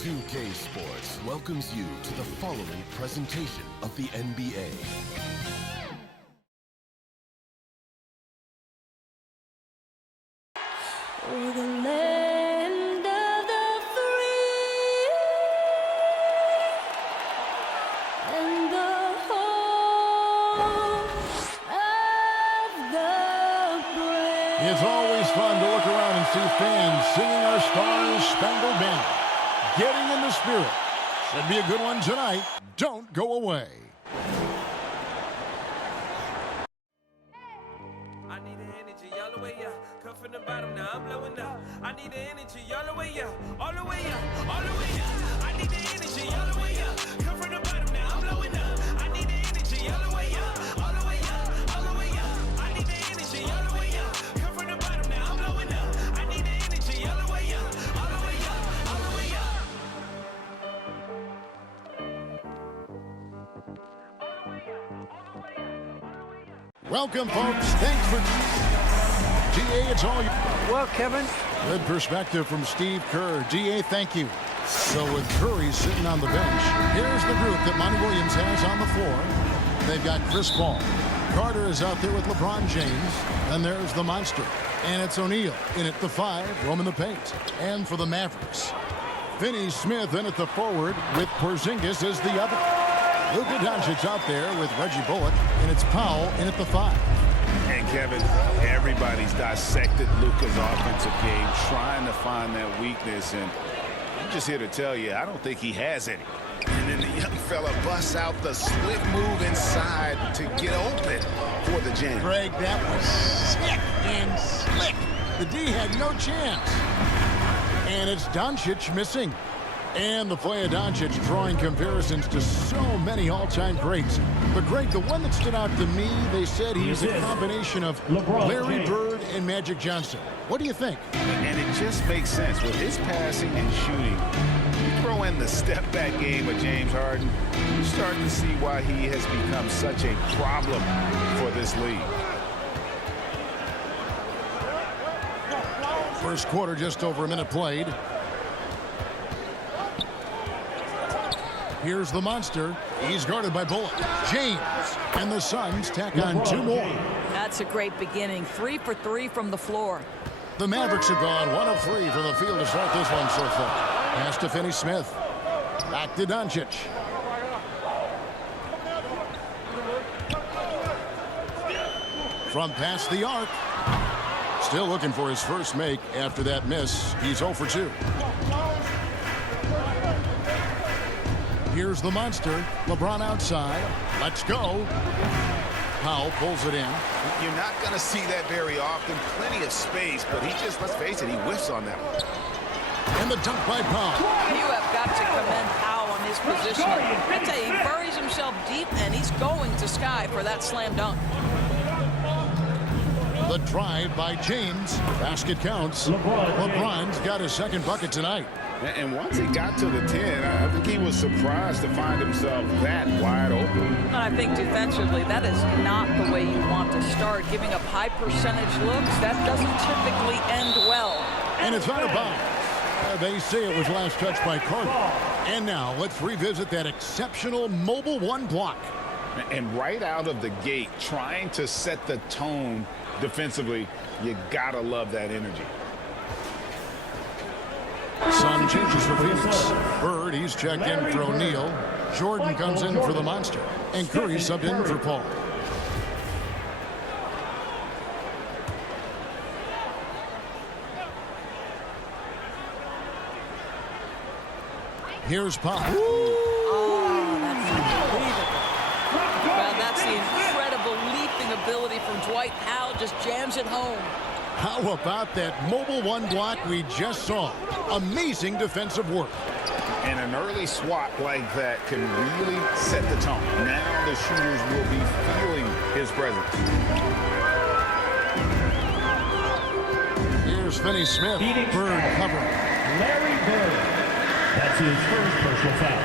2K Sports welcomes you to the following presentation of the NBA. We're the land of the free and the home of the brave. It's always fun to look around and see fans singing our Stars Spangled Banner. Getting in the spirit. Should be a good one tonight. Don't go away. I need the energy all the way up. Come from the bottom, now I'm blowing up. I need the energy all the way up. All the way up, all the way up. I need the energy all the way up. Come from the bottom, now I'm blowing up. I need the energy all the way up. All the way up, all the way up. I need the energy all the way up. Come from the bottom, now I'm blowing up. I need the energy all the way up. All the way up, all the way up. Welcome, folks. Thanks for... DA, it's all you. Well, Kevin. Good perspective from Steve Kerr. DA, thank you. So with Curry sitting on the bench, here's the group that Monty Williams has on the floor. They've got Chris Paul. Carter is out there with LeBron James. And there's the monster. And it's O'Neal in at the 5, roaming the paint. And for the Mavericks, Finney Smith in at the forward with Porzingis as the other. Luka Doncic out there with Reggie Bullock, and it's Powell in at the 5. And Kevin, everybody's dissected Luka's offensive game, trying to find that weakness, and I'm just here to tell you, I don't think he has any. And then the young fella busts out the split move inside to get open for the jam. Greg, that was sick and slick. The D had no chance. And it's Doncic missing. And the play of Doncic drawing comparisons to so many all-time greats. But, Greg, the one that stood out to me, they said he was a combination of Larry Bird and Magic Johnson. What do you think? And it just makes sense. With his passing and shooting, you throw in the step-back game of James Harden, you start to see why he has become such a problem for this league. First quarter, just over a minute played. Here's the monster. He's guarded by Bullock. James. And the Suns tack on 2 more. That's a great beginning. 3 for 3 from the floor. The Mavericks have gone 1 of 3 from the field to start this one so far. Pass to Finney Smith. Back to Doncic. From past the arc. Still looking for his first make after that miss. He's 0 for 2. Here's the monster. LeBron outside. Let's go. Powell pulls it in. You're not going to see that very often. Plenty of space, but he just, let's face it, he whiffs on that one. And the dunk by Powell. You have got to commend Powell on his positioning. I tell you, he buries himself deep, and he's going to sky for that slam dunk. The drive by James. Basket counts. LeBron's got his second bucket tonight. And once he got to the 10, I think he was surprised to find himself that wide open. And I think defensively, that is not the way you want to start. Giving up high percentage looks, that doesn't typically end well. And it's out of bounds. They say it was last touched by Carter. And now let's revisit that exceptional mobile 1 block. And right out of the gate, trying to set the tone defensively, you gotta love that energy. Some changes for Phoenix. Bird, he's checked in for O'Neal. Jordan comes in for the monster. And Curry subbed in for Paul. Here's Paul. Oh, that's unbelievable. Well, that's the incredible leaping ability from Dwight Powell. Just jams it home. How about that mobile 1 block we just saw? Amazing defensive work. And an early swat like that can really set the tone. Now the shooters will be feeling his presence. Here's Finney Smith. Bird covering. Larry Bird. That's his first personal foul.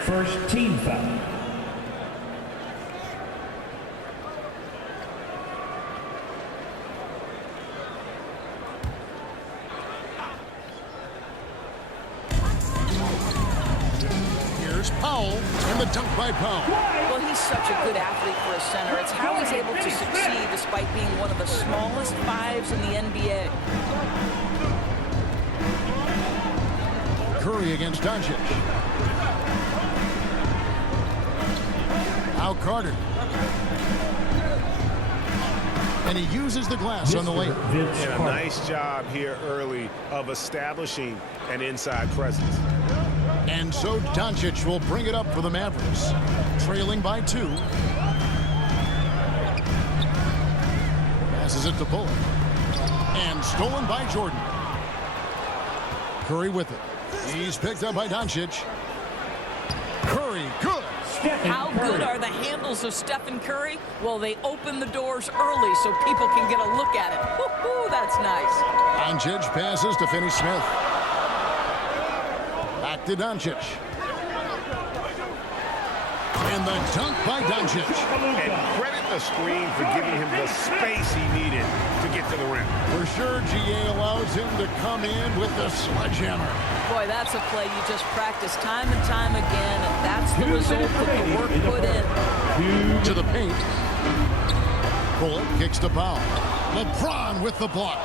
First team foul. Here's Powell, and the dunk by Powell. Well, he's such a good athlete for a center. It's how he's able to succeed despite being one of the smallest fives in the NBA. Curry against Doncic. Now Carter. And he uses the glass on the layup. And a nice job here early of establishing an inside presence. And so Doncic will bring it up for the Mavericks. Trailing by 2. Passes it to Bullock. And stolen by Jordan. Curry with it. He's picked up by Doncic. Curry, good. How good are the handles of Stephen Curry? Well, they open the doors early so people can get a look at it. Woo-hoo, that's nice. Doncic passes to Finney-Smith. Back to Doncic. And the dunk by Doncic. And credit the screen for giving him the space he needed to get to the rim. For sure, GA allows him to come in with the sledgehammer. Boy, that's a play you just practice time and time again, and that's the result of the work put in. To the paint. Bullock kicks to Powell. LeBron with the block.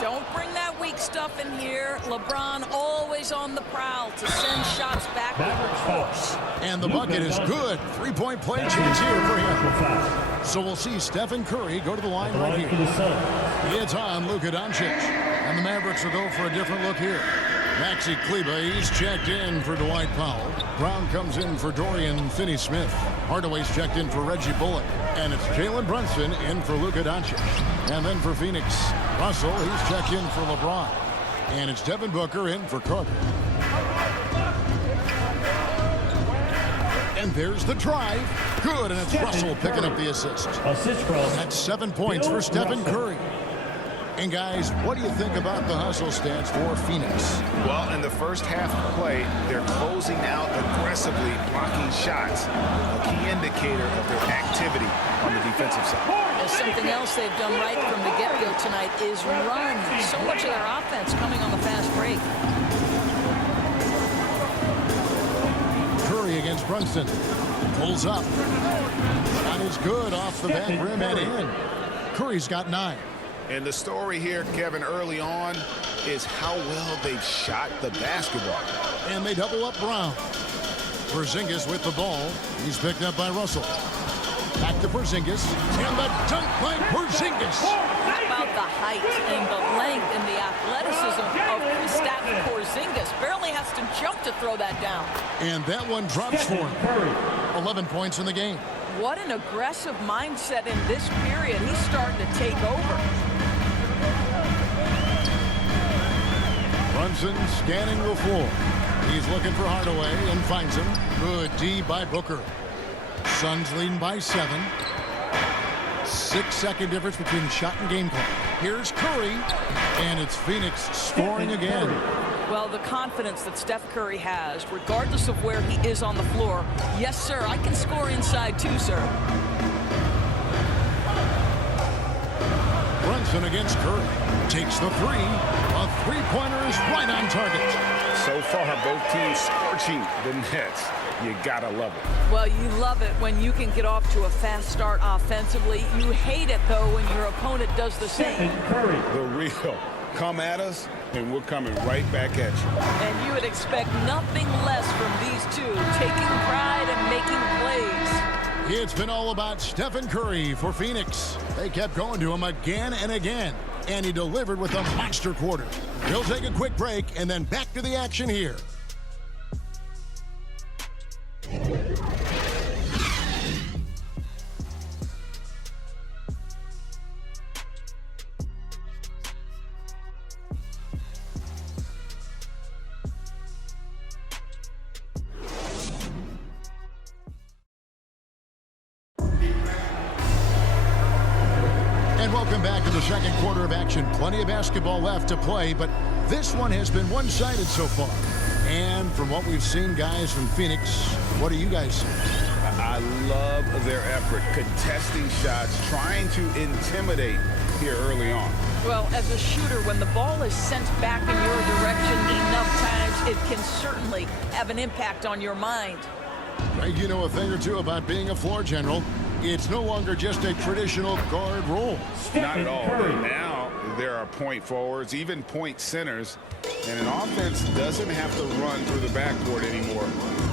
Don't bring that weak stuff in here. LeBron always on the prowl to send shots back over course. And the bucket is good. 3-point play chance here for him. So we'll see Stephen Curry go to the line right here. It's on Luka Doncic. And the Mavericks will go for a different look here. Maxi Kleber, he's checked in for Dwight Powell. Brown comes in for Dorian Finney-Smith. Hardaway's checked in for Reggie Bullock. And it's Jalen Brunson in for Luka Doncic. And then for Phoenix, Russell, he's checked in for LeBron. And it's Devin Booker in for Carter. And there's the drive. Good, and it's Russell picking up the assist. Assist from. That's 7 points for Stephen Curry. And guys, what do you think about the hustle stats for Phoenix? Well, in the first half of play, they're closing out aggressively, blocking shots. A key indicator of their activity on the defensive side. There's something else they've done right from the get-go tonight is run. So much of their offense coming on the fast break. Curry against Brunson. Pulls up. Shot is good off the back rim and in. Curry's got 9. And the story here, Kevin, early on is how well they've shot the basketball. And they double up Brown. Porzingis with the ball. He's picked up by Russell. Back to Porzingis. And the dunk by Porzingis. How about the height and the length and the athleticism of Kristaps Porzingis? Barely has to jump to throw that down. And that one drops for him. 11 points in the game. What an aggressive mindset in this period. He's starting to take over. Brunson scanning the floor. He's looking for Hardaway and finds him. Good D by Booker. Suns leading by 7. 6-second difference between shot and game clock. Here's Curry, and it's Phoenix scoring again. Well, the confidence that Steph Curry has, regardless of where he is on the floor. Yes, sir, I can score inside too, sir. Brunson against Curry. Takes the 3. A three-pointer is right on target. So far, both teams scorching the nets. You gotta love it. Well, you love it when you can get off to a fast start offensively. You hate it, though, when your opponent does the same. Curry. The real. Come at us, and we're coming right back at you. And you would expect nothing less from these two, taking pride and making plays. It's been all about Stephen Curry for Phoenix. They kept going to him again and again, and he delivered with a monster quarter. He'll take a quick break and then back to the action here. And welcome back to the second quarter of action. Plenty of basketball left to play, but this one has been one-sided so far. And from what we've seen, guys, from Phoenix, what do you guys see? I love their effort, contesting shots, trying to intimidate here early on. Well, as a shooter, when the ball is sent back in your direction enough times, it can certainly have an impact on your mind. Greg, you know a thing or two about being a floor general. It's no longer just a traditional guard role. Not at all. Now there are point forwards, even point centers, and an offense doesn't have to run through the backcourt anymore.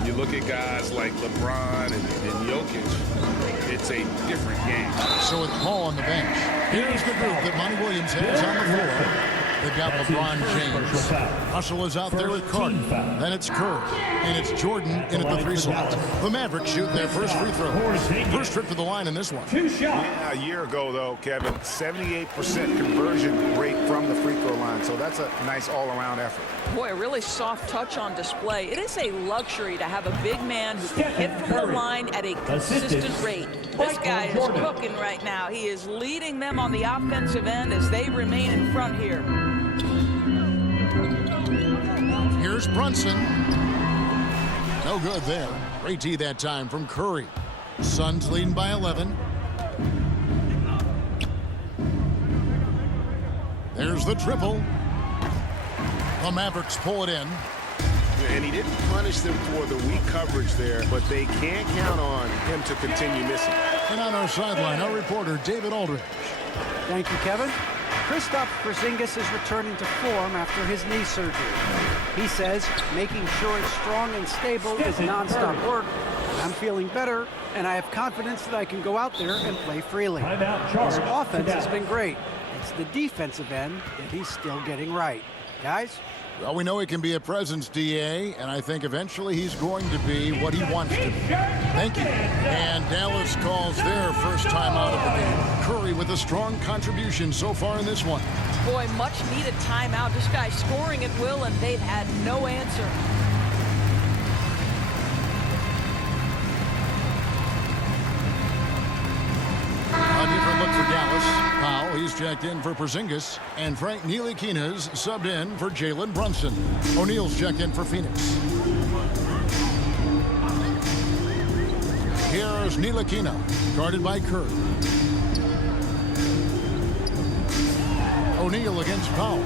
You look at guys like LeBron and Jokic, it's a different game. So with Paul on the bench, here's the group that Monty Williams has on the floor. They've got LeBron James. Russell is out there with Carter. Then it's Curry. And it's Jordan in at the 3 slot. The Mavericks shoot their first free throw. First trip to the line in this one. Yeah, a year ago, though, Kevin, 78% conversion rate from the free throw line. So that's a nice all-around effort. Boy, a really soft touch on display. It is a luxury to have a big man who can hit from the line at a consistent rate. This guy is cooking right now. He is leading them on the offensive end as they remain in front here. Here's Brunson. No good there. Great D that time from Curry. Suns leading by 11. There's the triple. The Mavericks pull it in. And he didn't punish them for the weak coverage there, but they can't count on him to continue missing. And on our sideline, our reporter, David Aldridge. Thank you, Kevin. Kristaps Porzingis is returning to form after his knee surgery. He says making sure it's strong and stable is nonstop work. I'm feeling better, and I have confidence that I can go out there and play freely. His offense has been great. It's the defensive end that he's still getting right. Guys? Well, we know he can be a presence, DA, and I think eventually he's going to be what he wants to be. Thank you. And Dallas calls their first time out of the game. Curry with a strong contribution so far in this one. Boy, much needed timeout. This guy's scoring at will, and they've had no answer. A different look for Dallas. Powell, he's checked in for Porzingis. And Frank Ntilikina's subbed in for Jalen Brunson. O'Neal's checked in for Phoenix. Here's Ntilikina, guarded by Curry. O'Neal against Powell.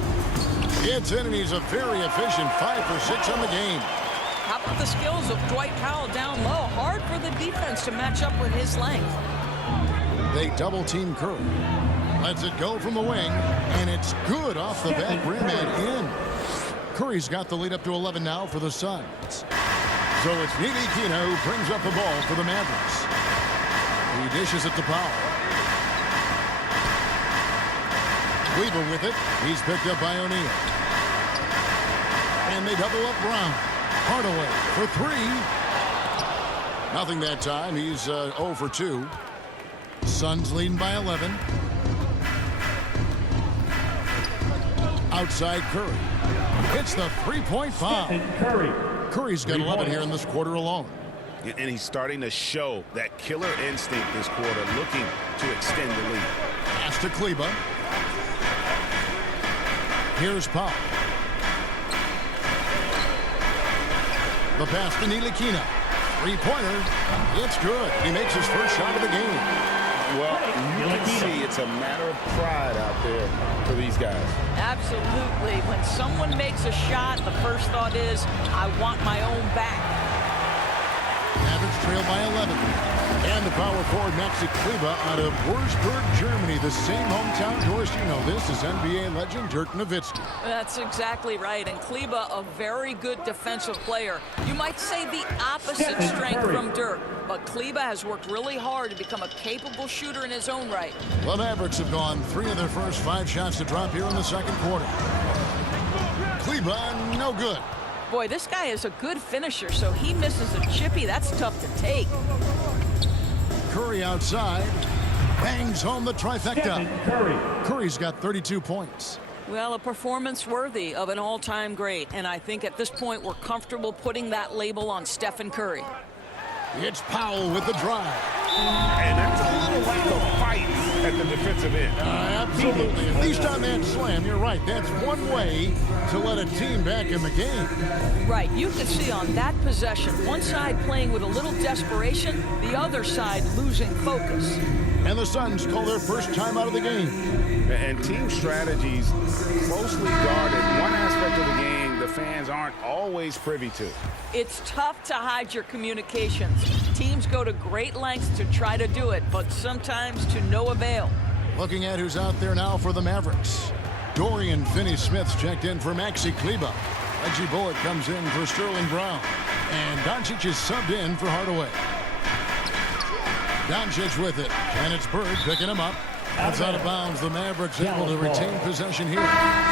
It's in, and he's a very efficient 5 for 6 on the game. How about the skills of Dwight Powell down low? Hard for the defense to match up with his length. They double team Curry. Lets it go from the wing, and it's good off the back rim and in. Curry's got the lead up to 11 now for the Suns. So it's Ntilikina who brings up the ball for the Mavericks. He dishes it to Powell. Kleber with it. He's picked up by O'Neal. And they double up Brown. Hardaway for 3. Nothing that time. He's 0 for 2. Suns leading by 11. Outside Curry. Hits the three-point foul. Curry's got 11 here in this quarter alone. And he's starting to show that killer instinct this quarter, looking to extend the lead. Pass to Kleber. Here's Powell. The pass to Ntilikina. Three-pointer. It's good. He makes his first shot of the game. Well, you can see it's a matter of pride out there for these guys. Absolutely. When someone makes a shot, the first thought is, I want my own back. Mavericks trail by 11. And the power forward Maxi Kleber out of Würzburg, Germany. The same hometown to us. You know this is NBA legend Dirk Nowitzki. That's exactly right. And Kleber, a very good defensive player. You might say the opposite strength from Dirk. But Kleber has worked really hard to become a capable shooter in his own right. The Mavericks have gone 3 of their first 5 shots to drop here in the second quarter. Kleber, no good. Boy, this guy is a good finisher, so he misses a chippy. That's tough to take. Curry outside. Bangs home the trifecta. Curry's got 32 points. Well, a performance worthy of an all-time great. And I think at this point we're comfortable putting that label on Stephen Curry. It's Powell with the drive. And that's a little lack of fight at the defensive end. Absolutely. At least on that slam, you're right. That's one way to let a team back in the game. Right. You can see on that possession, one side playing with a little desperation, the other side losing focus. And the Suns call their first time out of the game. And team strategies closely guarded. One aspect of the game, the fans aren't always privy to. It's tough to hide your communications. Teams go to great lengths to try to do it, but sometimes to no avail. Looking at who's out there now for the Mavericks. Dorian Finney-Smith's checked in for Maxi Kleber. Reggie Bullock comes in for Sterling Brown. And Doncic is subbed in for Hardaway. Doncic with it. And it's Bird picking him up. That's out of bounds. The Mavericks able to retain possession here.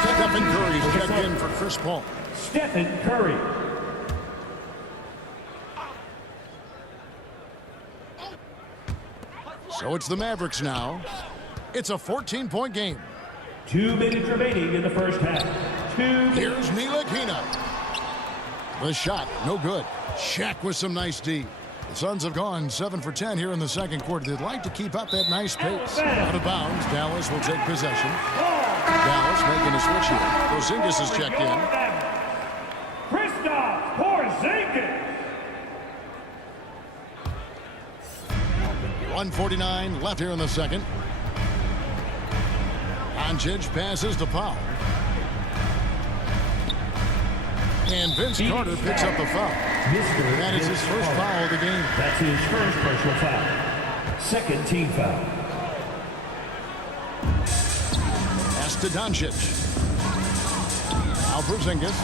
Stephen Curry's checked in for Chris Paul. Stephen Curry. So it's the Mavericks now. It's a 14-point game. 2 minutes remaining in the first half. 2 minutes. Here's Ntilikina. The shot, no good. Shaq with some nice D. The Suns have gone 7 for 10 here in the second quarter. They'd like to keep up that nice pace. Out of bounds, Dallas will take possession. Dallas making a switch here. Porzingis is checked in. Kristaps Porzingis. 1:49 left here in the second. Doncic passes to Powell. And Vince Carter picks up the foul. That is his first foul of the game. That's his first personal foul. Second team foul. Pass to Doncic. Now Porzingis.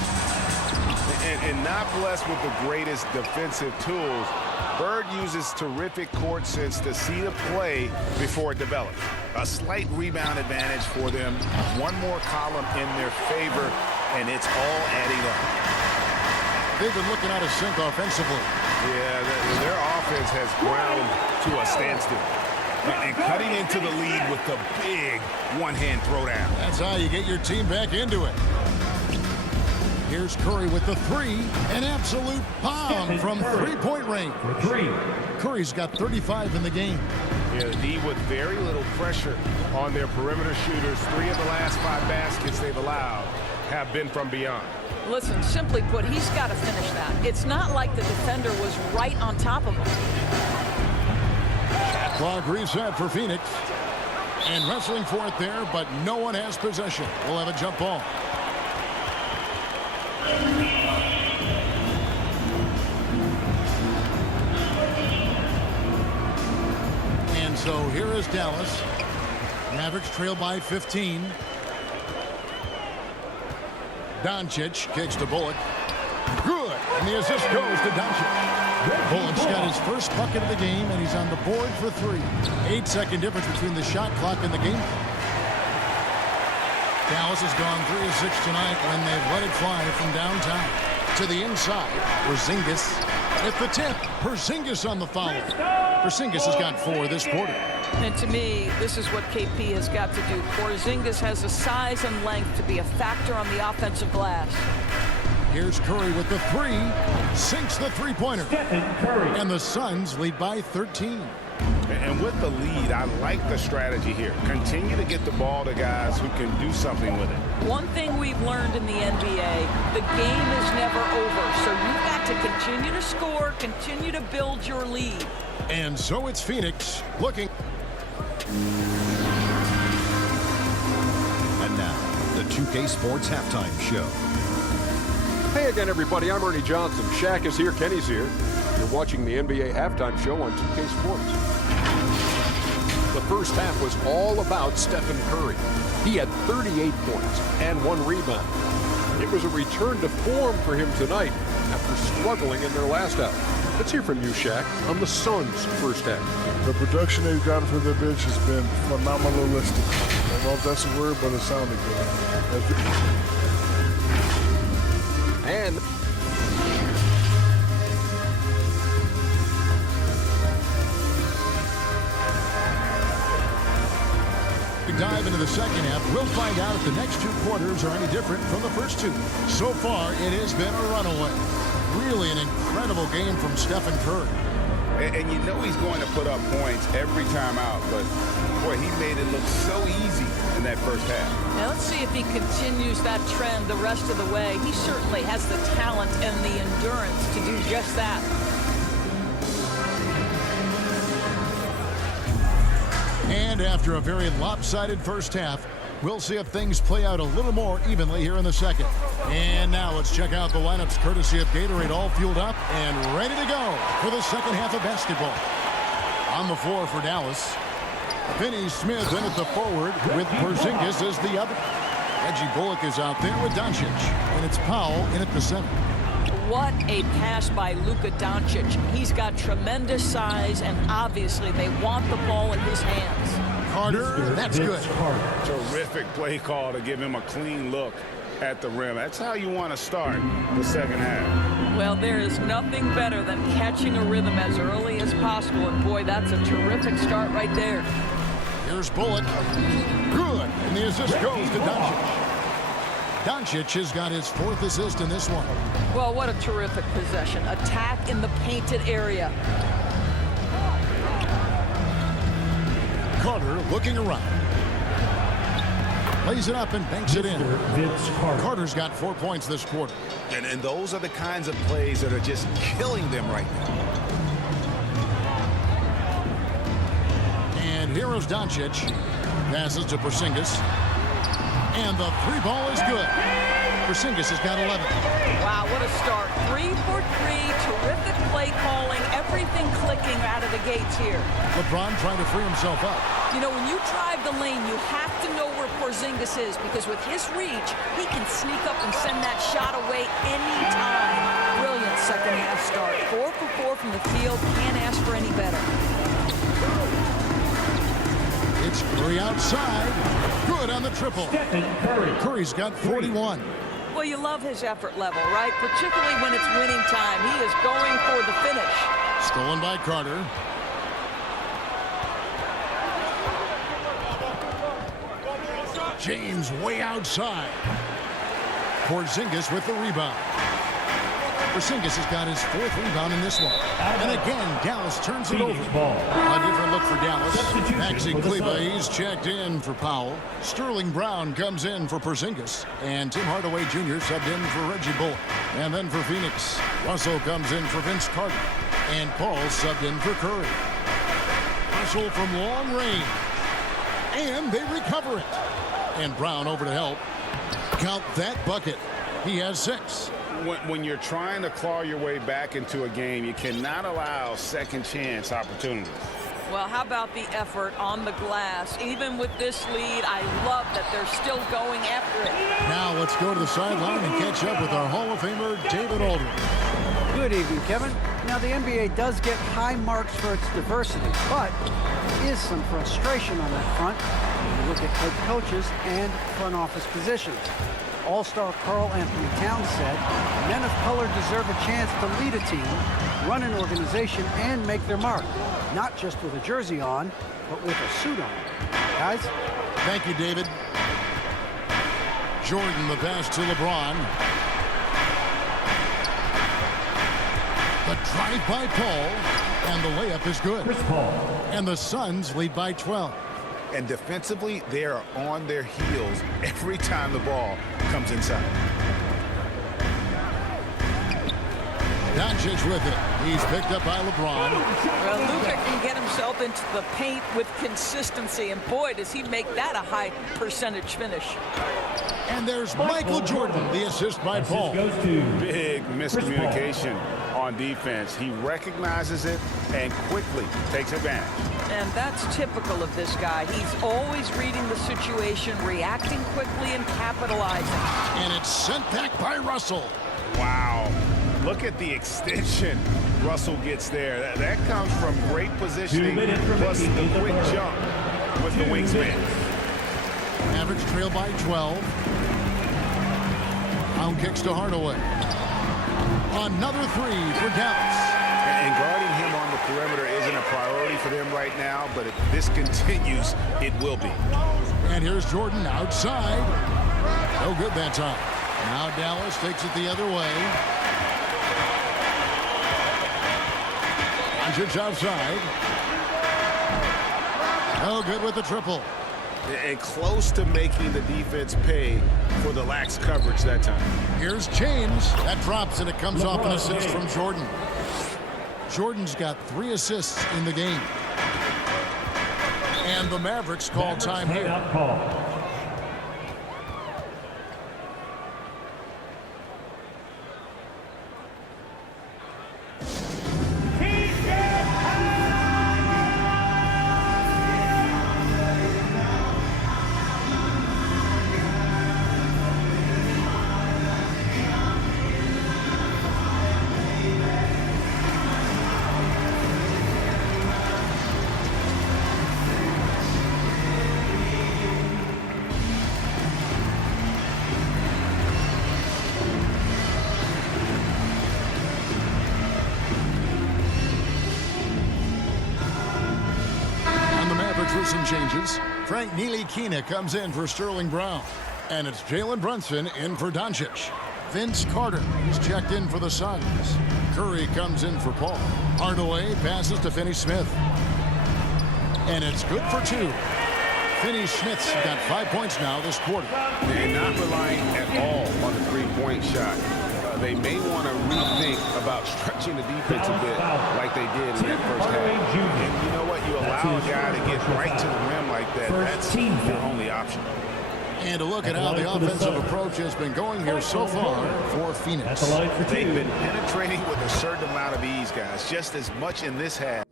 And not blessed with the greatest defensive tools, Bird uses terrific court sense to see the play before it develops. A slight rebound advantage for them. One more column in their favor, and it's all adding up. They've been looking out of sync offensively. Yeah, their offense has ground to a standstill. And cutting into the lead with the big one-hand throwdown. That's how you get your team back into it. Here's Curry with the three. An absolute bomb from three-point range. For 3. Curry's got 35 in the game. Yeah, D with very little pressure on their perimeter shooters. 3 of the last 5 baskets they've allowed have been from beyond. Listen, simply put, he's got to finish that. It's not like the defender was right on top of him. Clock reset for Phoenix. And wrestling for it there, but no one has possession. We'll have a jump ball. And so here is Dallas. Mavericks trail by 15. Doncic kicks to Bullock. Good. And the assist goes to Doncic. Bullock's got his first bucket of the game, and he's on the board for 3. 8-second difference between the shot clock and the game. Dallas has gone 3 of 6 tonight when they've let it fly from downtown. To the inside, Porzingis at the tip. Porzingis on the foul. Porzingis has got 4 this quarter. And to me, this is what KP has got to do. Porzingis has the size and length to be a factor on the offensive glass. Here's Curry with the 3. Sinks the three-pointer. Stephen Curry. And the Suns lead by 13. And with the lead, I like the strategy here. Continue to get the ball to guys who can do something with it. One thing we've learned in the NBA, the game is never over. So you've got to continue to score, continue to build your lead. And so it's Phoenix looking. And now, the 2K Sports Halftime Show. Hey again, everybody. I'm Ernie Johnson. Shaq is here. Kenny's here. You're watching the NBA Halftime Show on 2K Sports. The first half was all about Stephen Curry. He had 38 points and 1 rebound. It was a return to form for him tonight after struggling in their last half. Let's hear from you, Shaq, on the Suns' first half. The production they've gotten from their bench has been phenomenalistic. I don't know if that's a word, but it sounded good. And We dive into the second half. We'll find out if the next 2 quarters are any different from the first 2. So far, it has been a runaway. Really an incredible game from Stephen Curry. And you know he's going to put up points every time out, but boy, he made it look so easy in that first half. Now let's see if he continues that trend the rest of the way. He certainly has the talent and the endurance to do just that. And after a very lopsided first half, We'll see if things play out a little more evenly here in the second. And now let's check out the lineups courtesy of Gatorade, all fueled up and ready to go for the second half of basketball. On the floor for Dallas, Finney Smith in at the forward with Porzingis as the other. Reggie Bullock is out there with Doncic, and it's Powell in at the center. What a pass by Luka Doncic. He's got tremendous size, and obviously they want the ball in his hands. Carter, that's good. Terrific play call to give him a clean look at the rim. That's how you want to start the second half. Well, there is nothing better than catching a rhythm as early as possible, and boy, that's a terrific start right there. Here's Bullock. Good. And the assist goes to Doncic. Doncic has got his 4th assist in this one. Well, what a terrific possession. Attack in the painted area. Carter looking around. Lays it up and banks it in. Carter's got 4 points this quarter. And those are the kinds of plays that are just killing them right now. And here is Doncic. Passes to Porzingis. And the 3 ball is good. Porzingis has got 11. Wow, what a start. 3 for 3. Terrific play calling. Everything clicking out of the gates here. LeBron trying to free himself up. You know, when you drive the lane, you have to know where Porzingis is, because with his reach, he can sneak up and send that shot away anytime. Brilliant second half start. 4 for 4 from the field. Can't ask for any better. It's Curry outside. Good on the triple. Curry. Curry's got 41. Well, you love his effort level, right? Particularly when it's winning time. He is going for the finish. Stolen by Carter. James way outside. Porzingis with the rebound. Porzingis has got his 4th rebound in this one. And again, Dallas turns it over. A different look for Dallas. Maxi Kleber, he's checked in for Powell. Sterling Brown comes in for Porzingis. And Tim Hardaway Jr. subbed in for Reggie Bullock. And then for Phoenix, Russell comes in for Vince Carter. And Paul subbed in for Curry. Russell from long range. And they recover it. And Brown over to help. Count that bucket. He has 6. When you're trying to claw your way back into a game, you cannot allow second chance opportunities. Well, how about the effort on the glass? Even with this lead, I love that they're still going after it. Now let's go to the sideline and catch up with our Hall of Famer, David Aldridge. Good evening, Kevin. Now, the NBA does get high marks for its diversity, but there is some frustration on that front when you look at head coaches and front office positions. All-star Karl Anthony Towns said, men of color deserve a chance to lead a team, run an organization, and make their mark. Not just with a jersey on, but with a suit on. Guys? Thank you, David. Jordan, the pass to LeBron. The drive by Paul, and the layup is good. And the Suns lead by 12. And defensively, they are on their heels every time the ball comes inside. Doncic with it. He's picked up by LeBron. Well, Luka can get himself into the paint with consistency, and boy, does he make that a high percentage finish. And there's Michael Jordan, the assist by Paul. Big miscommunication on defense. He recognizes it and quickly takes advantage. And that's typical of this guy. He's always reading the situation, reacting quickly, and capitalizing. And it's sent back by Russell. Wow. Look at the extension Russell gets there. That comes from great positioning, plus the quick jump with the wingspan. Mavericks trail by 12. Brown kicks to Hardaway. Another 3 for Dallas. And guarding him on the perimeter isn't a priority for them right now, but if this continues, it will be. And here's Jordan outside. No good that time. Now Dallas takes it the other way. Doncic outside. No good with the triple. And close to making the defense pay for the lax coverage that time. Here's James. That drops, and it comes off an assist from Jordan. Jordan's got 3 assists in the game. And the Mavericks call time here. changes. Frank Ntilikina comes in for Sterling Brown. And it's Jalen Brunson in for Doncic. Vince Carter is checked in for the Suns. Curry comes in for Paul. Hardaway passes to Finney-Smith. And it's good for 2. Finney-Smith's got 5 points now this quarter. They're not relying at all on the three-point shot. They may want to rethink about stretching the defense a bit like they did in that first half. And you know what? You allow a guy to get right to the rim like that. That's the only option. And a look at how the offensive approach has been going here so far for Phoenix. They've been penetrating with a certain amount of ease, guys, just as much in this half.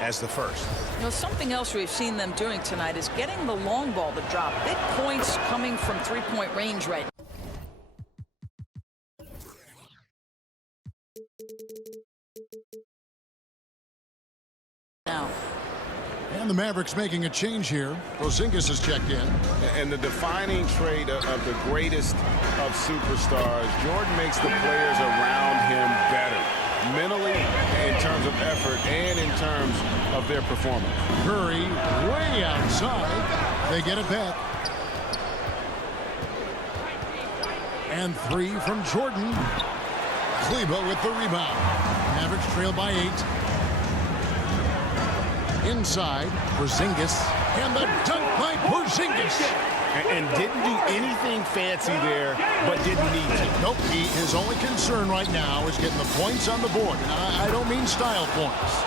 As the first. You know, something else we've seen them doing tonight is getting the long ball to drop. Big points coming from three-point range right now. And the Mavericks making a change here. Porzingis is checked in. And the defining trait of the greatest of superstars, Jordan makes the players around him better. Mentally, in terms of effort, and in terms of their performance. Curry way outside. They get it back. And 3 from Jordan. Kleber with the rebound. Mavericks trail by 8. Inside, Porzingis. And the dunk by Porzingis. And didn't do anything fancy there, but didn't need to. Nope, his only concern right now is getting the points on the board. And I don't mean style points.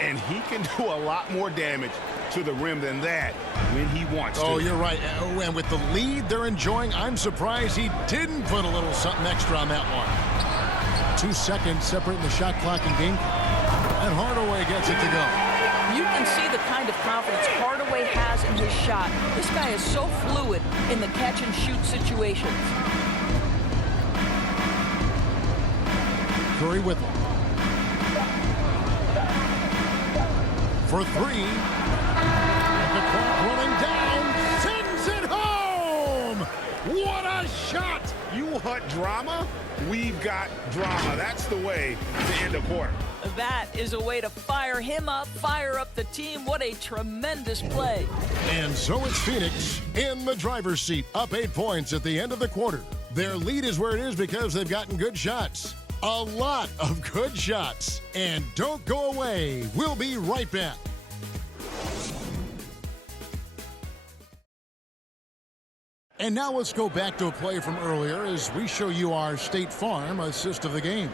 And he can do a lot more damage to the rim than that when he wants to. Oh, you're right. And with the lead they're enjoying, I'm surprised he didn't put a little something extra on that one. 2 seconds separating the shot clock and game clock. And Hardaway gets it to go. You can see the kind of confidence Hardaway has in his shot. This guy is so fluid in the catch-and-shoot situations. Curry with him. For 3. And the clock running down. Sends it home! What a shot! You want drama? We've got drama. That's the way to end a quarter. That is a way to fire him up, fire up the team. What a tremendous play. And so it's Phoenix in the driver's seat, up 8 points at the end of the quarter. Their lead is where it is because they've gotten good shots. A lot of good shots. And don't go away. We'll be right back. And now let's go back to a play from earlier as we show you our State Farm assist of the game.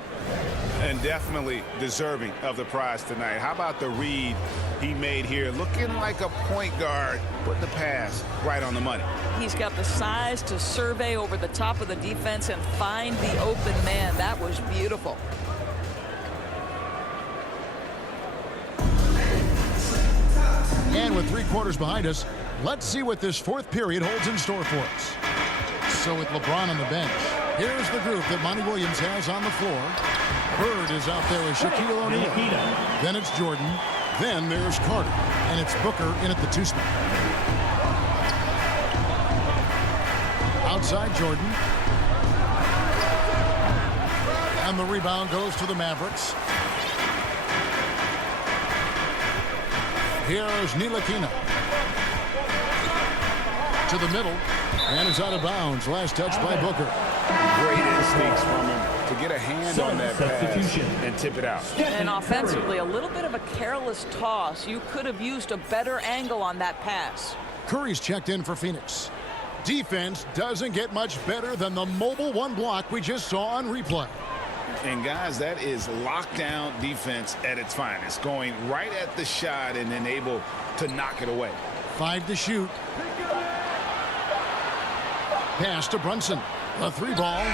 And definitely deserving of the prize tonight. How about the read he made here? Looking like a point guard, putting the pass right on the money. He's got the size to survey over the top of the defense and find the open man. That was beautiful. And with 3 quarters behind us, let's see what this 4th period holds in store for us. So with LeBron on the bench, here's the group that Monty Williams has on the floor. Bird is out there with Shaquille O'Neal. Then it's Jordan. Then there's Carter. And it's Booker in at the 2 spot. Outside Jordan. And the rebound goes to the Mavericks. Here's Ntilikina. To the middle. And it's out of bounds. Last touch by Booker. Great instincts from him to get a hand on that pass and tip it out. And offensively, a little bit of a careless toss. You could have used a better angle on that pass. Curry's checked in for Phoenix. Defense doesn't get much better than the mobile 1 block we just saw on replay. And guys, that is lockdown defense at its finest. Going right at the shot and then able to knock it away. 5 to shoot. Pass to Brunson. A 3 ball.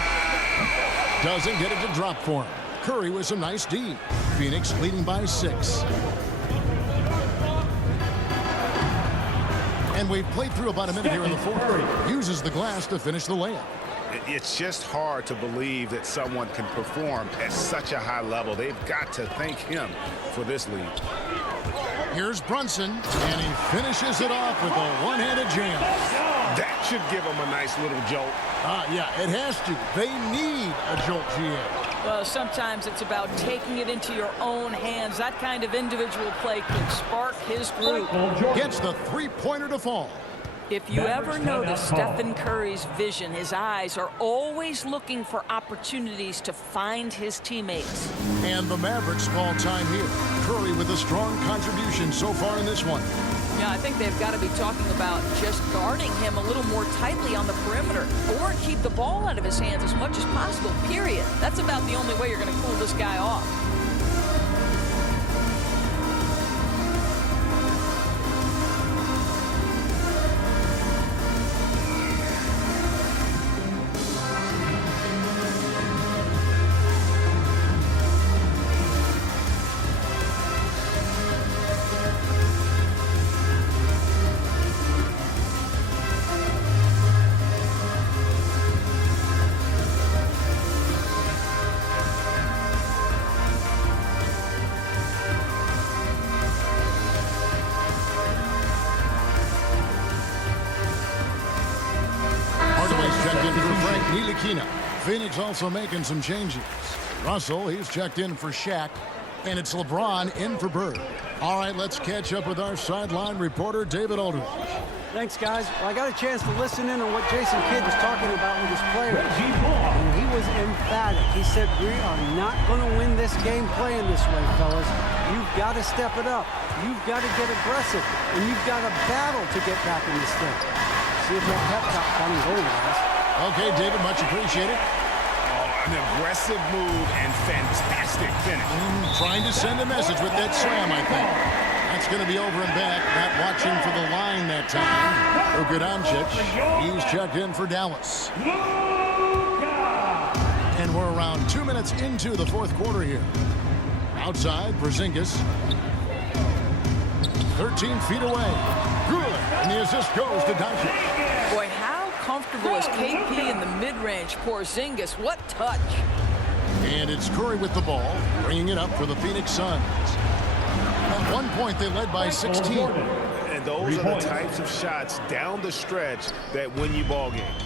Doesn't get it to drop for him. Curry with some nice D. Phoenix leading by 6. And we've played through about a minute here in the 4th. Uses the glass to finish the layup. It's just hard to believe that someone can perform at such a high level. They've got to thank him for this lead. Here's Brunson, and he finishes it off with a one-handed jam. That should give him a nice little jolt. Yeah, it has to. They need a jolt, GA. Well, sometimes it's about taking it into your own hands. That kind of individual play could spark his group. Gets the three-pointer to fall. If you ever notice Stephen Curry's vision, his eyes are always looking for opportunities to find his teammates. And the Mavericks call time here. Curry with a strong contribution so far in this one. Yeah, I think they've got to be talking about just guarding him a little more tightly on the perimeter or keep the ball out of his hands as much as possible, period. That's about the only way you're going to cool this guy off. Phoenix also making some changes. Russell, he's checked in for Shaq. And it's LeBron in for Bird. All right, let's catch up with our sideline reporter, David Aldridge. Thanks, guys. Well, I got a chance to listen in on what Jason Kidd was talking about with his players. And he was emphatic. He said, we are not going to win this game playing this way, fellas. You've got to step it up. You've got to get aggressive. And you've got to battle to get back in this thing. See if that pep talk kind of going, guys. Okay, David, much appreciated. An aggressive move and fantastic finish. Trying to send a message with that slam, I think. That's going to be over and back. Not watching for the line that time. Luka Doncic, he's checked in for Dallas. And we're around 2 minutes into the fourth quarter here. Outside, Porzingis. 13 feet away. Good. And the assist goes to Doncic. Boy, how comfortable is KP in the mid-range? Porzingis, what touch. And it's Curry with the ball, bringing it up for the Phoenix Suns. At one point, they led by 16. And those are the types of shots down the stretch that win you ball games.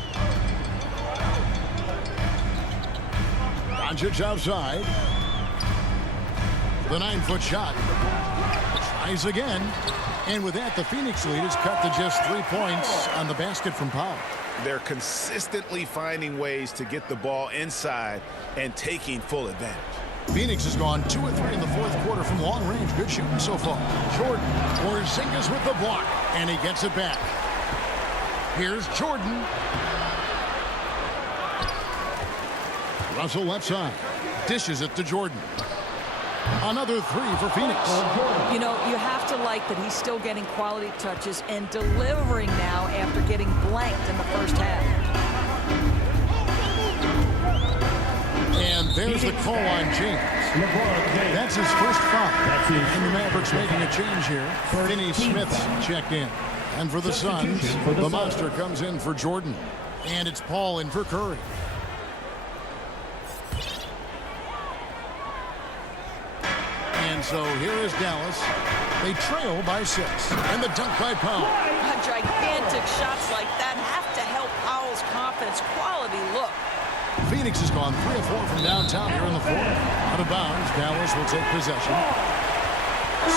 Doncic outside. The 9-foot shot. Tries again. And with that, the Phoenix lead is cut to just 3 points on the basket from Powell. They're consistently finding ways to get the ball inside and taking full advantage. Phoenix has gone 2 of 3 in the fourth quarter from long range. Good shooting so far. Jordan, Porzingis with the block, and he gets it back. Here's Jordan. Russell left side. Dishes it to Jordan. Another 3 for Phoenix. You know, you have to like that he's still getting quality touches and delivering now after getting blanked in the first half. And there's the call on James. That's his first foul. And the Mavericks making a change here. Finney Smith's checked in. And for the Suns, the monster comes in for Jordan. And it's Paul in for Curry. And so here is Dallas. They trail by 6. And the dunk by Powell. Gigantic shots like that have to help Powell's confidence. Quality look. Phoenix has gone 3 of 4 from downtown here in the fourth. Out of bounds, Dallas will take possession.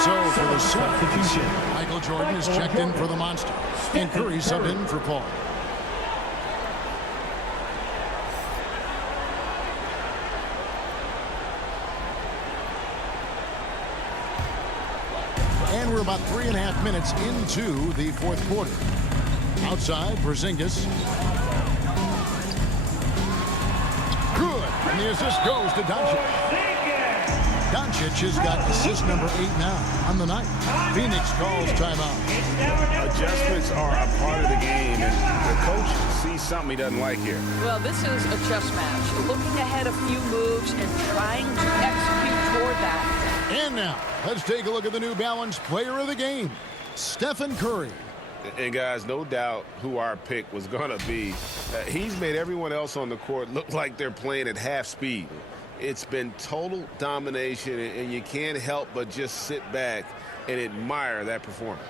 So for the substitution, Michael Jordan is checked in for the monster. And Curry subbed in for Paul. And we're about 3.5 minutes into the fourth quarter. Outside, Porzingis. Good. And the assist goes to Doncic. Doncic has got assist number 8 now on the night. Phoenix calls timeout. Adjustments are a part of the game, and the coach sees something he doesn't like here. Well, this is a chess match. Looking ahead a few moves and trying to execute toward that. And now, let's take a look at the New Balance player of the game, Stephen Curry. And guys, no doubt who our pick was going to be. He's made everyone else on the court look like they're playing at half speed. It's been total domination, and you can't help but just sit back and admire that performance.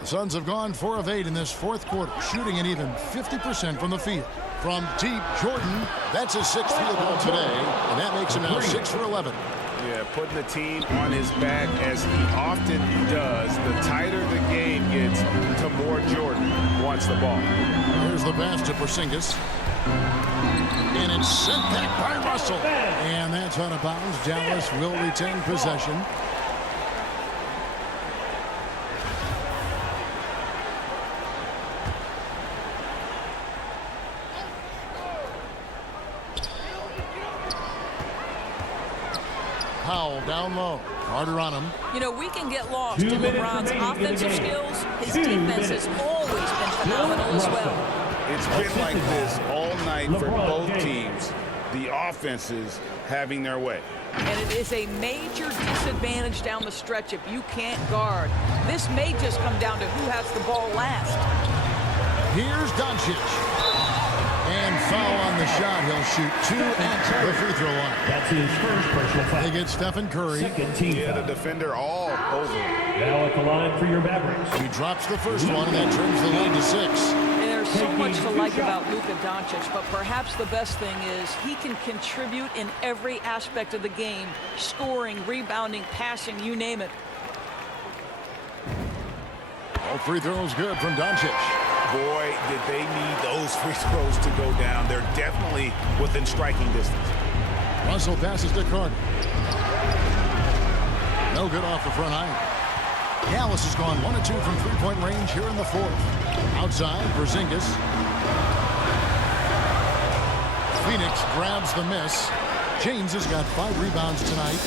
The Suns have gone 4 of 8 in this fourth quarter, shooting an even 50% from the field. From deep, Jordan, that's his 6th field goal today, and that makes him now 6 for 11. Yeah, putting the team on his back as he often does. The tighter the game gets, the more Jordan wants the ball. Here's the pass to Porzingis. And it's sent back by Russell. And that's out of bounds. Dallas will retain possession. Powell down low. Carter on him. You know, we can get lost in LeBron's offensive skills. His defense has always been phenomenal as well. It's been like this all night for both teams. The offenses having their way. And it is a major disadvantage down the stretch if you can't guard. This may just come down to who has the ball last. Here's Doncic. And foul on the shot. He'll shoot 2 at the free throw line. That's his first personal foul. They get Stephen Curry. Second team Yeah, foul. the defender all over. Now at the line for your Mavericks. He drops the first one, and that trims the lead to 6. And there's so much to like about Luka Doncic, but perhaps the best thing is he can contribute in every aspect of the game. Scoring, rebounding, passing, you name it. All free throws good from Doncic. Boy, did they need those free throws to go down. They're definitely within striking distance. Russell passes to Carter. No good off the front iron. Dallas has gone 1 of 2 from three-point range here in the fourth. Outside, Porzingis. Phoenix grabs the miss. James has got 5 rebounds tonight.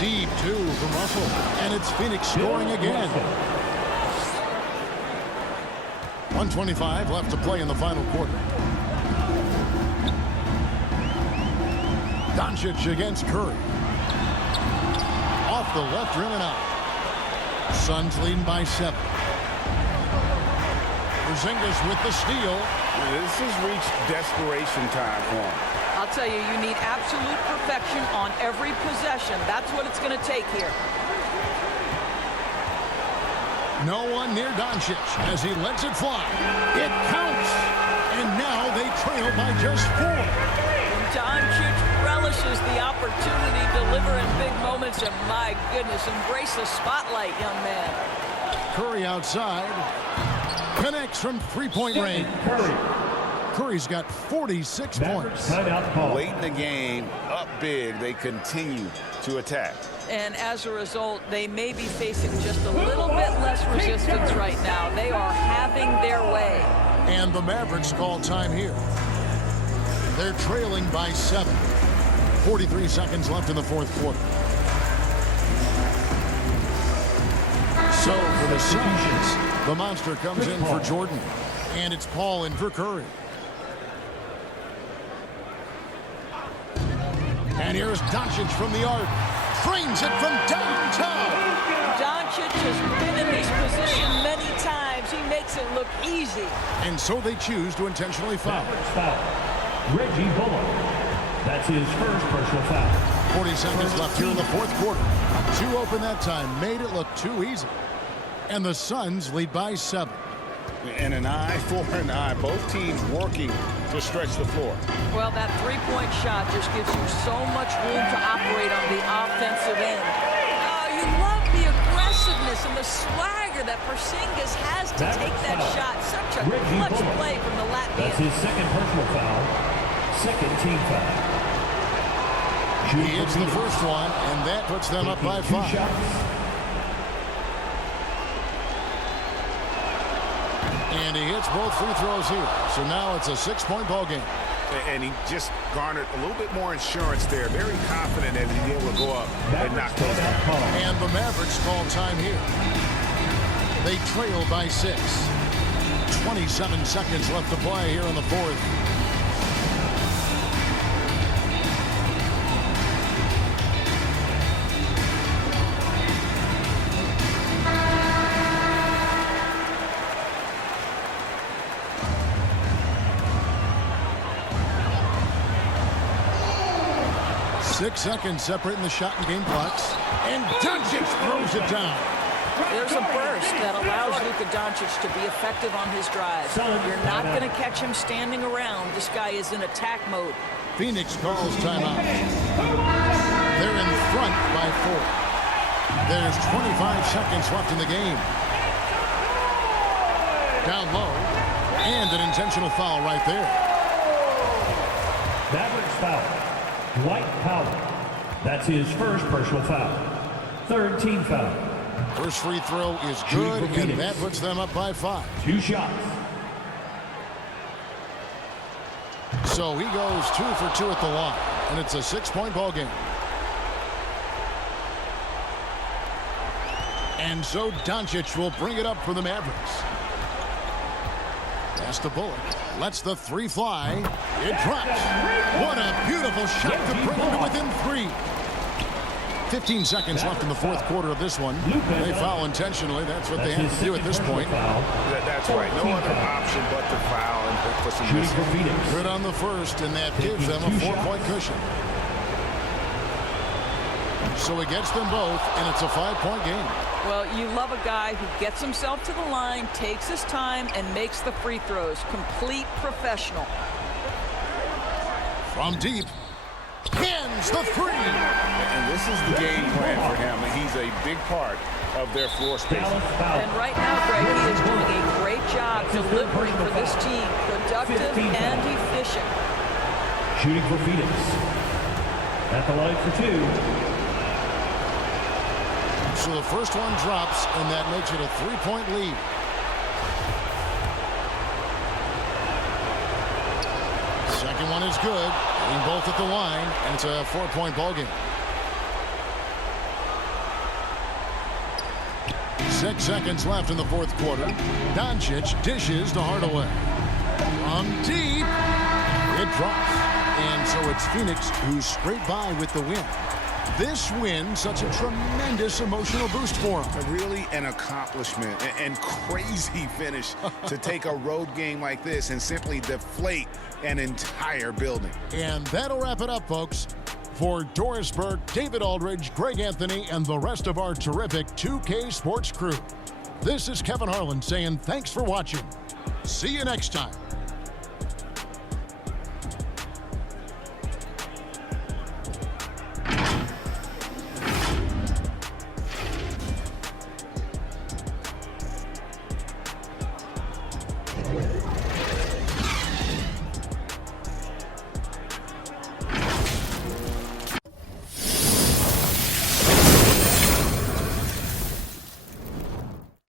Deep 2 from Russell. And it's Phoenix scoring again. 1:25 left to play in the final quarter. Doncic against Curry. Off the left rim and out. Suns leading by 7. Porzingis with the steal. This has reached desperation time for him. I'll tell you, you need absolute perfection on every possession. That's what it's going to take here. No one near Doncic as he lets it fly. It counts. And now they trail by just 4. And Doncic relishes the opportunity, delivering big moments, and my goodness, embrace the spotlight, young man. Curry outside. Connects from three-point range. Curry's got 46 points. Late in the game, up big, they continue to attack. And as a result, they may be facing just a little bit less resistance right now. They are having their way. And the Mavericks call time here. They're trailing by 7. 43 seconds left in the fourth quarter. So for the Suns, the monster comes in for Jordan. And it's Paul in for Curry. And here's Doncic from the arc. Frames it from downtown. Doncic has been in this position many times. He makes it look easy. And so they choose to intentionally foul. Reggie Bullock. That's his first personal foul. 40 seconds left here in the fourth quarter. 2 open that time. Made it look too easy. And the Suns lead by 7. And an eye for an eye. Both teams working to stretch the floor. Well, that three-point shot just gives you so much room to operate on the offensive end. Oh, you love the aggressiveness and the swagger that Porzingis has to take that shot. Such a clutch play from the Latvian. That's his second personal foul. Second team foul. He hits the first one, and that puts them up by 5. And he hits both free throws here. So now it's a 6-point ball game. And he just garnered a little bit more insurance there. Very confident that he'll be able to go up and knock those down. And the Mavericks call time here. They trail by 6. 27 seconds left to play here in the fourth. Six seconds separating the shot and game clocks. And Doncic throws it down. There's a burst that allows Luka Doncic to be effective on his drive. You're not going to catch him standing around. This guy is in attack mode. Phoenix calls timeout. They're in front by 4. There's 25 seconds left in the game. Down low. And an intentional foul right there. Mavericks foul. Dwight Powell. That's his first personal foul. Third team foul. First free throw is good, and that puts them up by 5. 2 shots. So he goes 2 for 2 at the line, and it's a 6-point ball game. And so Doncic will bring it up for the Mavericks. Pass to Bullock. Lets the 3 fly. It drops. What a beautiful shot to bring him to within 3. 15 seconds left in the fourth quarter of this one. They foul intentionally. That's what they have to do at this point. That's right. No other option but to foul and for some misses. Good on the first, and that gives them a 4-point cushion. So he gets them both, and it's a 5-point game. Well, you love a guy who gets himself to the line, takes his time, and makes the free throws. Complete professional. From deep. Hands the 3. And this is the game plan for him. He's a big part of their floor space. And right now, Greg, he is doing a great job delivering for this team. Productive and efficient. Shooting for Phoenix. At the line for 2. So the first one drops, and that makes it a 3-point lead. Second one is good. Getting both at the line, and it's a 4-point ball game. 6 seconds left in the fourth quarter. Doncic dishes to Hardaway. From deep, it drops. And so it's Phoenix who scraped by with the win. This win, such a tremendous emotional boost for them. Really an accomplishment and crazy finish to take a road game like this and simply deflate an entire building. And that'll wrap it up, folks. For Doris Burke, David Aldridge, Greg Anthony, and the rest of our terrific 2K Sports crew, this is Kevin Harlan saying thanks for watching. See you next time.